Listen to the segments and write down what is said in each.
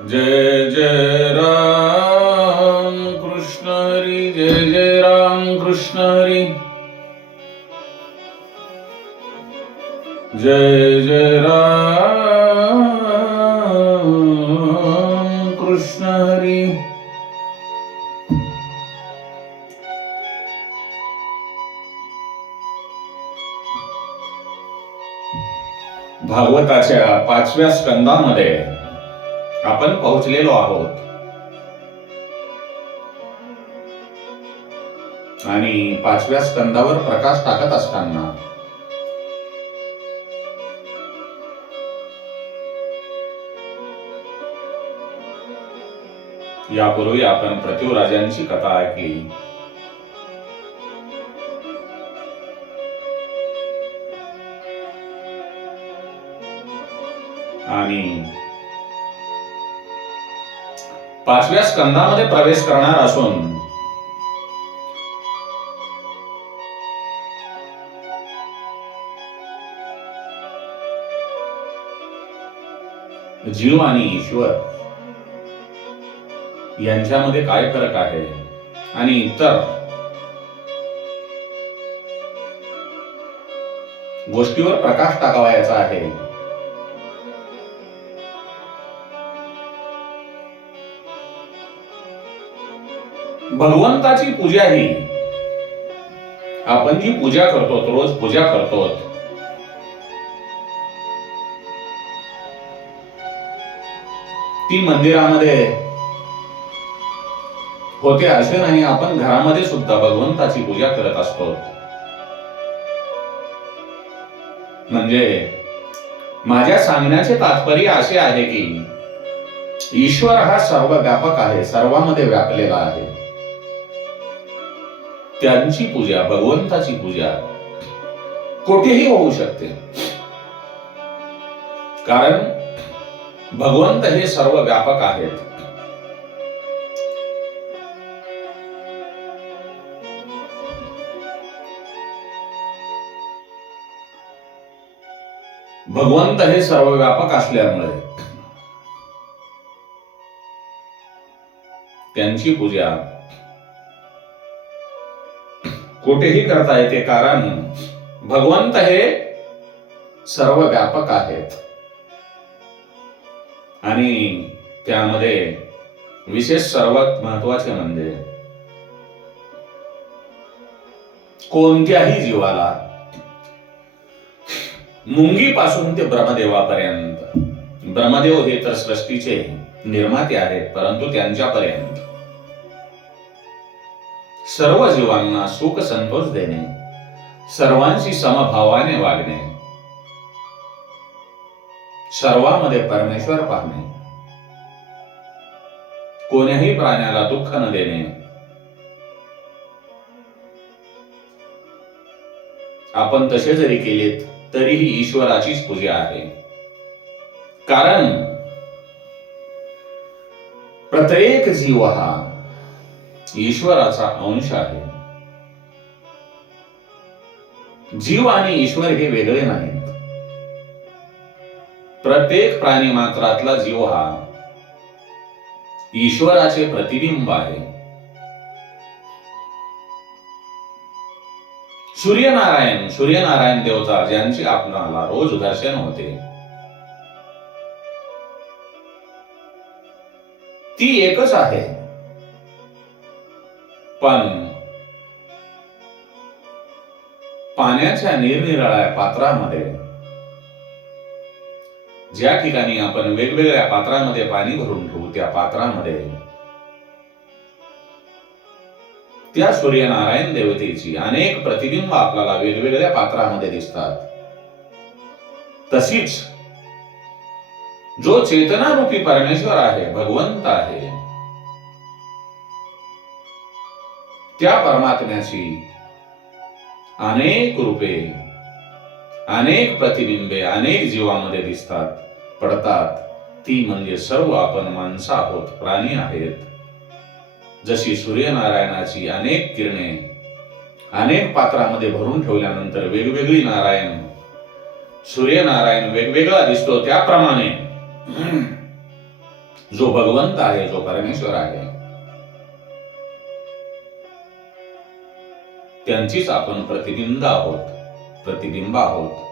जय जय राम कृष्ण हरी, जय जय राम कृष्ण हरी, जय जय राम कृष्ण हरी. भागवताच्या 5व्या स्कंदामध्ये आपण पोहोचलेलो आहोत आणि 5व्या स्कंदावर प्रकाश टाकत असताना यापूर्वी आपण पृथ्वीराजांची कथा ऐकली. आणि 5व्या स्कंदामध्ये प्रवेश करणार असून जीव आणि ईश्वर यांच्यामध्ये काय फरक आहे आणि इतर गोष्टीवर प्रकाश टाकावायचा आहे. भगवंताची पूजा ही आपण जी पूजा करतो, रोज पूजा करतो, ती मंदिरामध्ये होते असे नाही. आपण घरामध्ये सुद्धा भगवंताची पूजा करत असतो. म्हणजे माझ्या सांगण्याचे तात्पर्य असे आहे की ईश्वर हा सर्व व्यापक आहे, सर्वांमध्ये व्यापलेला आहे. त्यांची पूजा, भगवंताची पूजा कुठेही होऊ शकते, कारण भगवंत हे सर्व व्यापक आहेत. भगवंत हे सर्व व्यापक असल्यामुळे त्यांची पूजा कुठेही करता येते, कारण भगवंत हे सर्व व्यापक आहेत. आणि त्यामध्ये विशेष सर्वात महत्वाचे म्हणजे कोणत्याही जीवाला, मुंगीपासून ते ब्रह्मदेवापर्यंत, ब्रह्मदेव हे तर सृष्टीचे निर्माते आहेत, परंतु त्यांच्यापर्यंत सर्व जीवांना सुख संतोष देणे, सर्वांशी समभावाने वागणे, सर्वांमध्ये परमेश्वर पाहणे, कोण्याही प्राण्याला दुःख न देणे, आपण तसे जरी केलेत तरीही ईश्वराचीच पूजा आहे. कारण प्रत्येक जीव हा ईश्वराचा अंश आहे. जीव आणि ईश्वर हे वेगळे नाहीत. प्रत्येक प्राणी मात्रातला जीव हा ईश्वराचे प्रतिबिंब आहे. सूर्यनारायण देवता ज्यांचे आपल्याला रोज दर्शन होते, ती एकच आहे. पण पाण्याच्या निरनिराळ्या पात्रामध्ये, ज्या ठिकाणी आपण वेगवेगळ्या पात्रामध्ये पाणी भरून ठेवू, त्या पात्रामध्ये त्या सूर्यनारायण देवतेची अनेक प्रतिबिंब आपल्याला वेगवेगळ्या पात्रामध्ये दिसतात. तशीच जो चेतनारूपी परमेश्वर आहे, भगवंत आहे, त्या परमात्म्याची अनेक रूपे, अनेक प्रतिबिंबे अनेक जीवांमध्ये दिसतात, पडतात. ती म्हणजे सर्व आपण माणसं आहोत, प्राणी आहेत. जशी सूर्यनारायणाची अनेक किरणे अनेक पात्रामध्ये भरून ठेवल्यानंतर वेगवेगळी सूर्यनारायण वेगवेगळा दिसतो, त्याप्रमाणे जो भगवंत आहे, जो परमेश्वर आहे, त्यांचीच आपण प्रतिबिंब आहोत.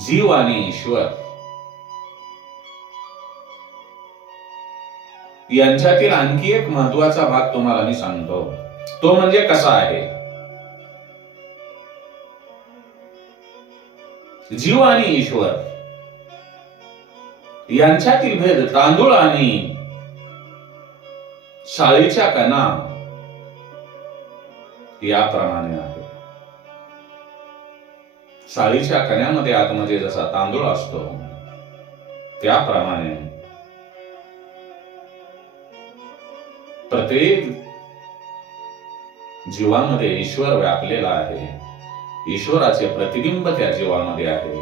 जीव आणि ईश्वर यांच्यातील आणखी एक महत्वाचा भाग तुम्हाला मी सांगतो. तो म्हणजे कसा आहे. जीव आणि ईश्वर यांच्यातील भेद तांदूळ आणि शाळीच्या कणा याप्रमाणे आहे. शाळीच्या कण्यामध्ये आतमध्ये जसा तांदूळ असतो, त्याप्रमाणे प्रत्येक जीवामध्ये ईश्वर व्यापलेला आहे. ईश्वराचे प्रतिबिंब त्या जीवामध्ये आहे.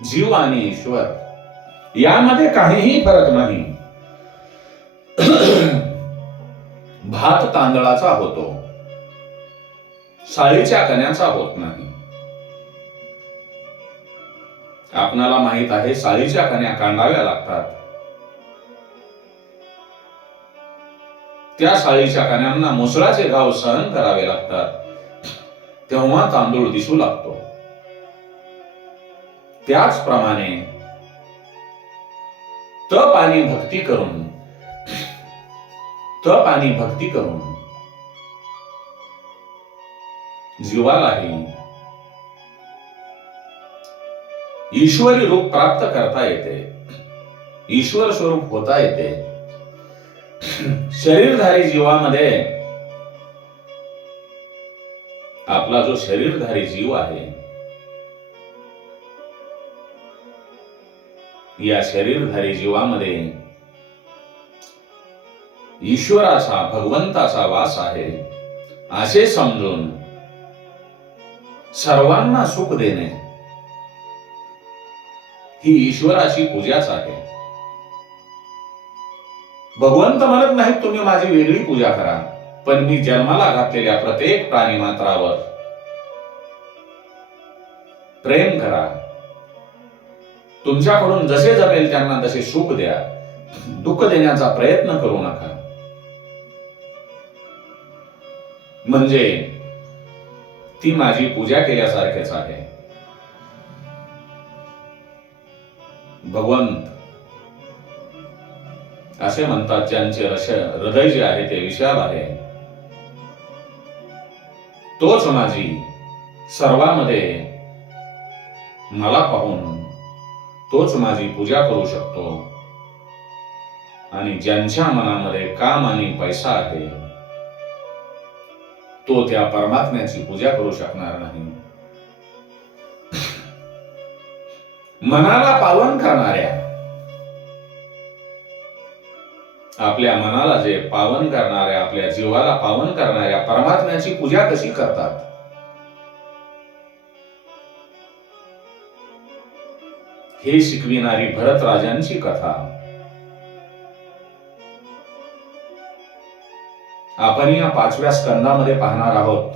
जीव आणि ईश्वर यामध्ये काहीही फरक नाही. भात तांदळाचा होतो, शाळीच्या कण्याचा होत नाही. आपणाला माहित आहे, शाळीच्या कण्या कांडाव्या लागतात. त्या शाळीच्या कण्यांना मुसळाचे घाव सहन करावे लागतात, तेव्हा तांदूळ दिसू लागतो. त्याचप्रमाणे तप आणि भक्ती करून जीवालाही ईश्वरी रूप प्राप्त करता येते, ईश्वर स्वरूप होता येते. शरीरधारी जीवामध्ये आपला जो शरीरधारी जीव आहे, या शरीरधारी जीवामध्ये ईश्वराचा, भगवंताचा वास आहे असे समजून सर्वांना सुख देणे ही ईश्वराची पूजाच आहे. भगवंत म्हणत नाही तुम्ही माझी वेगळी पूजा करा, पण मी जन्माला घातलेल्या प्रत्येक प्राणी मात्रावर प्रेम करा. तुमच्याकडून जसे जमेल त्यांना तसे सुख द्या, दुःख देण्याचा प्रयत्न करू नका. म्हणजे ती माझी पूजा केल्यासारखेच आहे. भगवंत असे म्हणतात, ज्यांचे हृदय जे आहे ते विशाल आहे, तोच माझी सर्वांमध्ये मला पाहून तोच माझी पूजा करू शकतो. आणि ज्यांच्या मनामध्ये काम आणि पैसा आहे, तो त्या परमात्म्याची पूजा करू शकणार नाही. मनाला पावन करणाऱ्या, आपल्या मनाला जे पावन करणाऱ्या, आपल्या जीवाला पावन करणाऱ्या परमात्म्याची पूजा कशी करतात, हे शिकविणारी भरत राजांची कथा आपण या 5व्या स्कंदामध्ये पाहणार आहोत.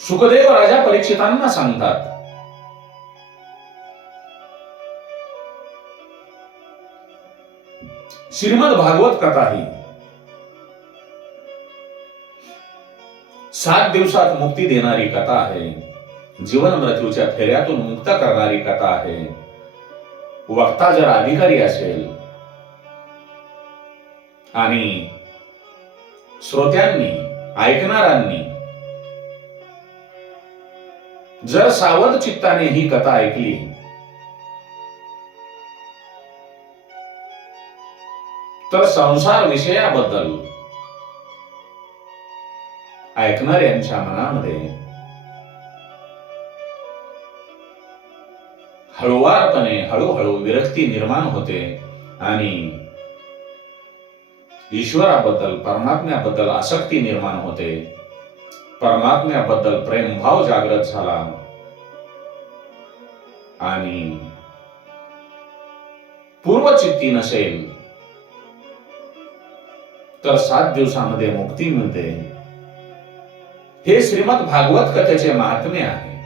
सुखदेव राजा परीक्षितांना सांगतात, श्रीमद भागवत कथा ही 7 दिवसात मुक्ती देणारी कथा आहे. जीवन मृत्यूच्या फेऱ्यातून मुक्त करणारी कथा आहे. वक्ता जर अधिकारी असेल आणि श्रोत्यांनी, ऐकणाऱ्यांनी जर सावध चित्ताने ही कथा ऐकली, तर संसार विषयाबद्दल ऐकणाऱ्यांच्या मनामध्ये हळुवारपणे हळूहळू विरक्ती निर्माण होते आणि ईश्वराबद्दल, परमात्म्याबद्दल आसक्ती निर्माण होते. परमात्म्याबद्दल प्रेमभाव जागृत झाला आणि पूर्वचित्ती नसेल तर 7 दिवसामध्ये मुक्ती मिळते. हे श्रीमद भागवत कथेचे महात्म्य आहे.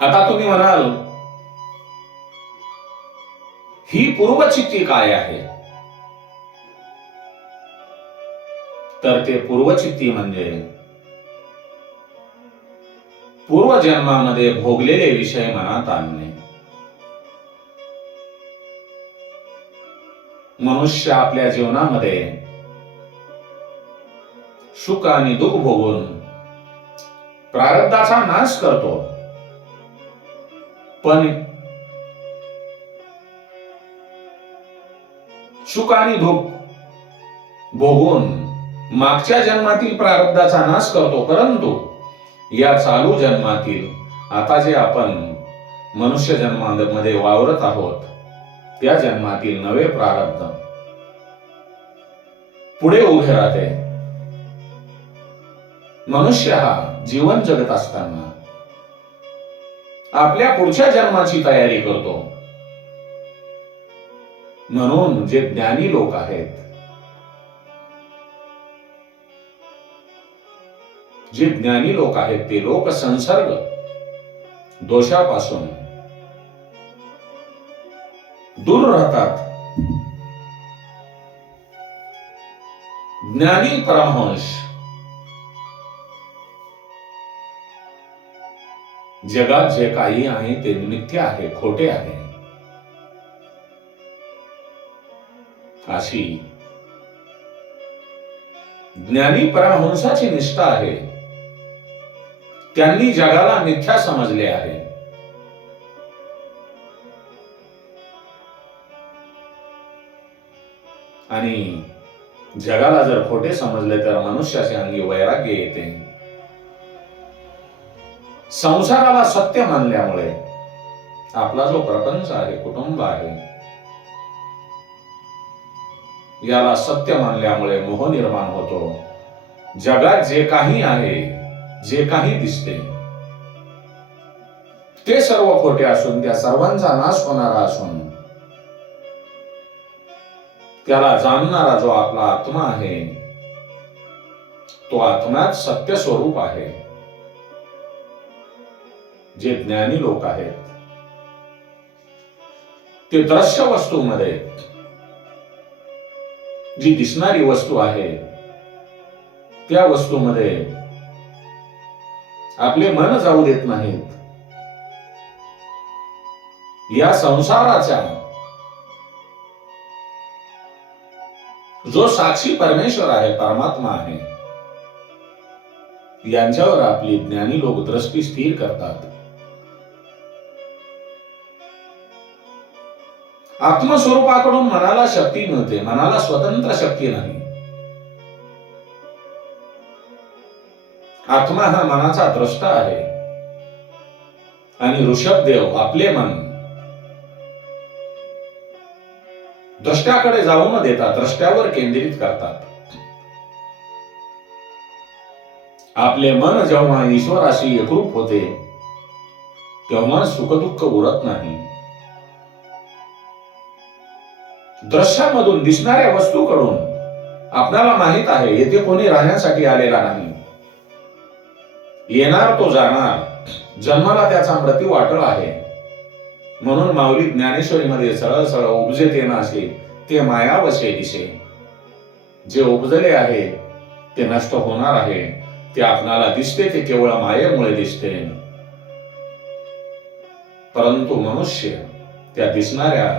आता तुम्ही म्हणाल, ही पूर्वचित्ती काय आहे? तर ते पूर्वचित्ती म्हणजे पूर्वजन्मामध्ये भोगलेले विषय मनात आणणे. मनुष्य आपल्या जीवनामध्ये सुख आणि दुःख भोगून प्रारब्धाचा नाश करतो, पण सुख आणि दुःख भोगून मागच्या जन्मातील प्रारब्धाचा नाश करतो. परंतु या चालू जन्मातील, आता जे आपण मनुष्य जन्मामध्ये वावरत आहोत, त्या जन्मातील नवे प्रारब्ध पुढे उभे राहते. मनुष्य हा जीवन जगत असताना आपल्या पुढच्या जन्माची तयारी करतो. म्हणून जे ज्ञानी लोक आहेत, जे ज्ञानी लोक आहेत, ते लोक संसर्ग दोषापासून दूर राहतात. ज्ञानी परमहंस जगात जे काही आहे ते मिथ्या आहे, खोटे आहे, अशी ज्ञानी परमहंसाची निष्ठा आहे. त्यांनी जगाला मिथ्या समजले आहे. आणि जगाला जर खोटे समजले तर मनुष्याच्या अंगी वैराग्य येते. संसाराला सत्य मानल्यामुळे आपला जो प्रपंच आहे, कुटुंब आहे, याला सत्य मानल्यामुळे मोह निर्माण होतो. जगात जे काही आहे, जे काही दिसते, ते सर्व खोटे असून त्या सर्वांचा नाश होणारा असून त्याला जाणणारा जो आपला आत्मा आहे, तो आत्म्यात सत्य स्वरूप आहे. जे ज्ञानी लोक आहेत, ते दृश्य वस्तूमध्ये जी दिसणारी वस्तू आहे, त्या वस्तूमध्ये आपले मन जाऊ देत नाहीत. या संसाराचा जो साक्षी परमेश्वर आहे, परमात्मा आहे, यांच्यावर आपली ज्ञानी लोक दृष्टी स्थिर करतात. आत्मस्वरूपाकडून मनाला शक्ती मिळते. मनाला स्वतंत्र शक्ती नाही. आत्मा हा मनाचा द्रष्टा आहे. आणि ऋषभदेव आपले मन द्रष्ट्याकडे जाऊ न देता द्रष्ट्यावर केंद्रित करतात. आपले मन जेव्हा ईश्वराशी एकरूप होते, तेव्हा सुखदुःख उरत नाही. दृश्यामधून दिसणाऱ्या वस्तूकडून आपल्याला माहित आहे, येथे कोणी राहण्यासाठी आलेला नाही. येणार तो जाणार, जन्माला त्याचा मृत्यू वाटळ आहे. म्हणून माऊली ज्ञानेश्वरीमध्ये सरळ सरळ उपजे ते नाशे, ते मायावशे दिसे. जे उपजले आहे ते नष्ट होणार आहे. ते आपणाला दिसते ते केवळ मायेमुळे दिसते. परंतु मनुष्य त्या दिसणाऱ्या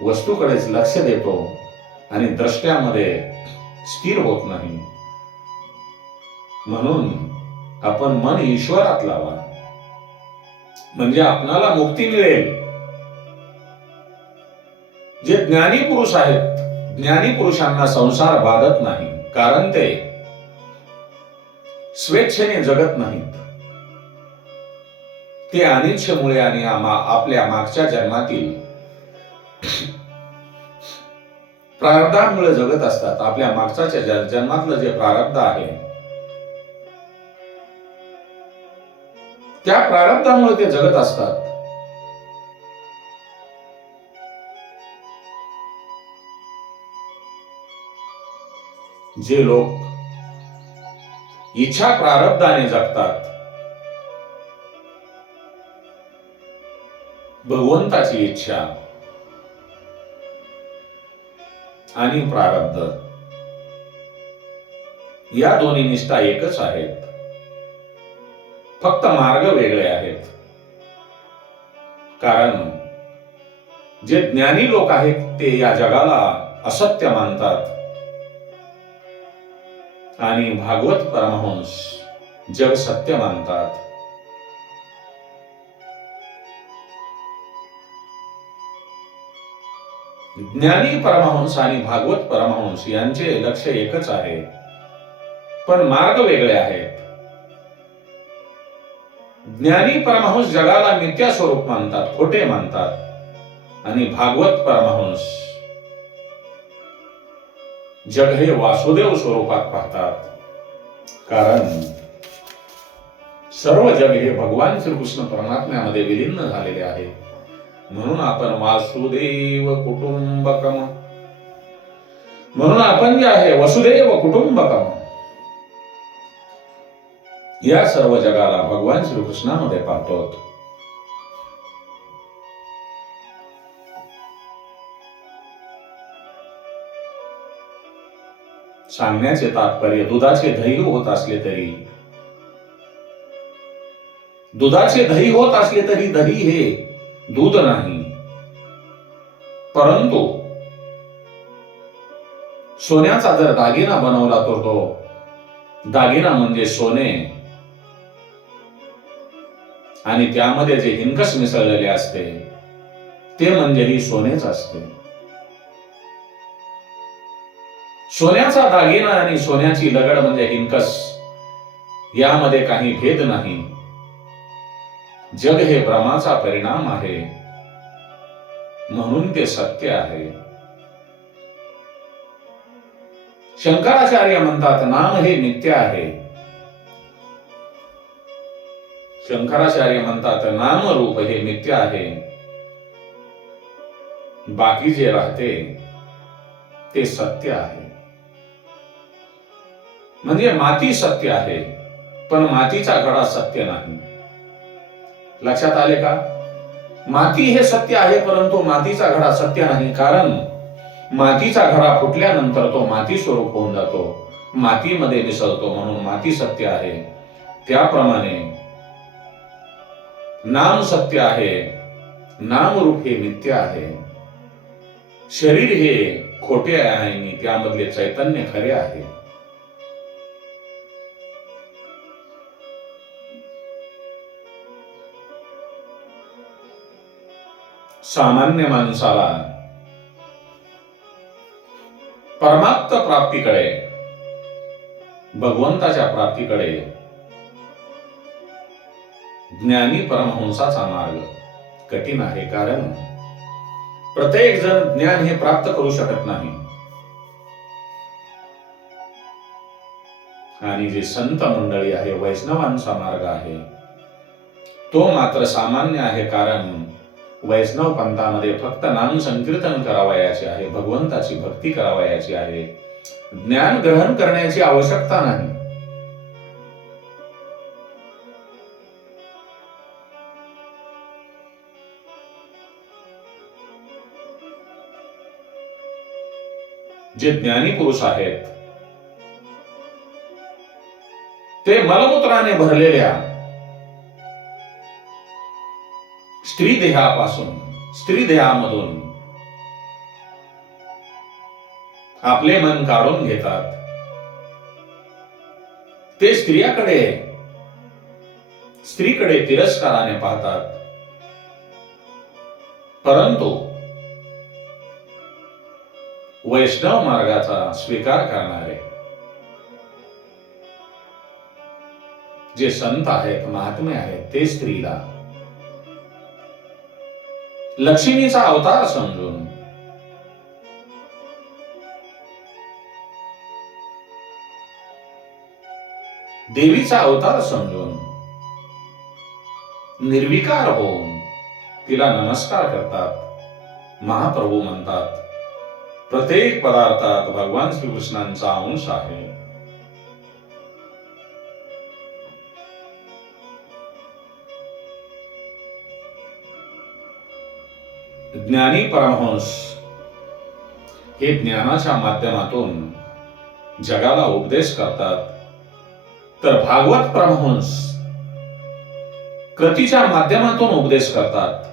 वस्तूकडेच लक्ष देतो आणि दृष्ट्यामध्ये स्थिर होत नाही. म्हणून आपण मन ईश्वरात लावा, म्हणजे आपणाला मुक्ती मिळेल. जे ज्ञानी पुरुष आहेत, ज्ञानी पुरुषांना संसार बाधत नाही, कारण ते स्वेच्छेने जगत नाहीत. ते अनिच्छेमुळे आणि आपल्या मागच्या जन्मातील प्रारब्धामुळे जगत असतात. आपल्या मागच्या जन्मातलं जे प्रारब्ध आहे, त्या प्रारब्धामुळे ते जगत असतात. जे लोक इच्छा प्रारब्धाने जगतात, भगवंताची इच्छा आणि प्रारब्ध या दोन्ही निष्ठा एकच आहेत, फक्त मार्ग वेगळे आहेत. कारण जे ज्ञानी लोक आहेत ते या जगाला असत्य मानतात आणि भागवत परमहंस जग सत्य मानतात. ज्ञानी परमहंस आणि भागवत परमहंस यांचे लक्ष एकच आहे, पण मार्ग वेगळे आहेत. ज्ञानी परमहंस जगाला मिथ्या स्वरूप मानतात, खोटे मानतात, आणि भागवत परमहंस जग हे वासुदेव स्वरूपात पाहतात. कारण सर्व जग हे भगवान श्रीकृष्ण परमात्म्यामध्ये विलीन झालेले आहे. म्हणून आपण वासुदेव कुटुंबकम, म्हणून आपण जे आहे वसुदेव कुटुंबकम या सर्व जगाला भगवान श्रीकृष्णामध्ये पाहतो. सांगण्याचे तात्पर्य, दुधाचे दही होत असले तरी, दुधाचे दही होत असले तरी दही हे दूध नाही, परंतु सोन्याचा जर दागिना बनवला तर तो दागिना म्हणजे सोने, आणि त्यामध्ये जे हिंकस मिसळलेले असते ते म्हणजे ही सोनेच असते. सोन्याचा दागिना आणि सोन्याची लगड म्हणजे हिंकस, यामध्ये काही भेद नाही. जग हे भ्रमाचा परिणाम आहे, म्हणून ते सत्य आहे. शंकराचार्य म्हणतात नाम हे नित्य आहे. शंकराचार्य म्हणतात नाम रूप हे नित्य आहे, बाकी जे राहते ते सत्य आहे. म्हणजे माती सत्य आहे, पण मातीचा घडा सत्य नाही. लक्षात आले का? माती हे सत्य आहे, परंतु मातीचा घडा सत्य नाही. कारण मातीचा घडा फुटल्यानंतर तो माती स्वरूप होऊन जातो, मातीमध्ये मिसळतो, म्हणून माती सत्य आहे. त्याप्रमाणे नाम सत्य आहे, नाम रूप हे नित्य आहे. शरीर हे खोटे आहे आणि त्यामधले चैतन्य खरे आहे. सामान्य माणसाला परमात्म प्राप्तीकडे, भगवंताच्या प्राप्तीकडे ज्ञानी परमहंसाचा मार्ग कठीण आहे. कारण प्रत्येक जण ज्ञान हे प्राप्त करू शकत नाही, आणि जे संत मंडळी आहे, वैष्णवांचा मार्ग आहे, तो मात्र सामान्य आहे. कारण वैष्णव पंथामध्ये फक्त नाम संकीर्तन करावयाचे आहे, भगवंताची भक्ती करावयाची आहे, ज्ञान ग्रहण करण्याची आवश्यकता नाही. जे ज्ञानी पुरुष आहेत ते मलमूत्राने भरलेल्या स्त्री देहापासून, स्त्री देहामधून आपले मन काढून घेतात. ते स्त्रीकडे तिरस्काराने पाहतात. परंतु वैष्णव मार्गाचा स्वीकार करणारे जे संत आहेत, महात्मे आहेत, ते स्त्रीला लक्ष्मीचा अवतार समजून देवीचा अवतार समजून निर्विकार होऊन तिला नमस्कार करतात. महाप्रभू म्हणतात प्रत्येक पदार्थात भगवान श्रीकृष्णांचा अंश आहे. ज्ञानी परमहंस हे ज्ञानाच्या माध्यमातून जगाला उपदेश करतात, तर भागवत परमहंस कृतीच्या माध्यमातून उपदेश करतात.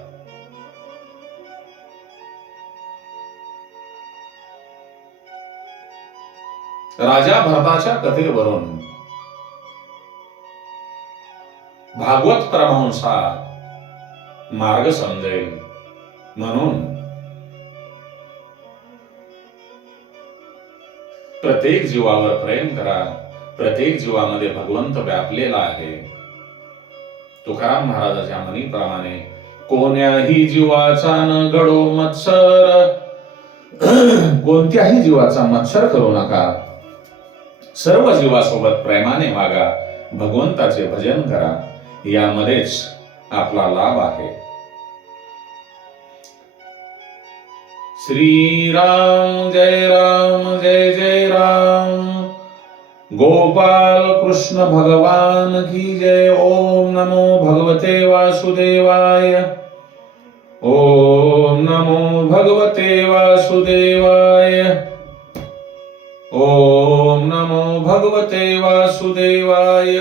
राजा भरताच्या कथेवरून भागवत परमहंस हा मार्ग समजेल म्हणून प्रत्येक जीवावर प्रेम करा. प्रत्येक जीवामध्ये भगवंत व्यापलेला आहे. तुकाराम महाराजांच्या म्हणीप्रमाणे कोण्याही जीवाचा न घडो मत्सर, कोणत्याही जीवाचा मत्सर करू नका. सर्व जीवासोबत प्रेमाने वागा. भगवंताचे भजन करा. यामध्येच आपला लाभ आहे. श्री राम जय जय राम. गोपाल कृष्ण भगवान की जय. ओम नमो भगवते वासुदेवाय. ओम नमो भगवते वासुदेवाय. ओम नमो भगवते वासुदेवाय.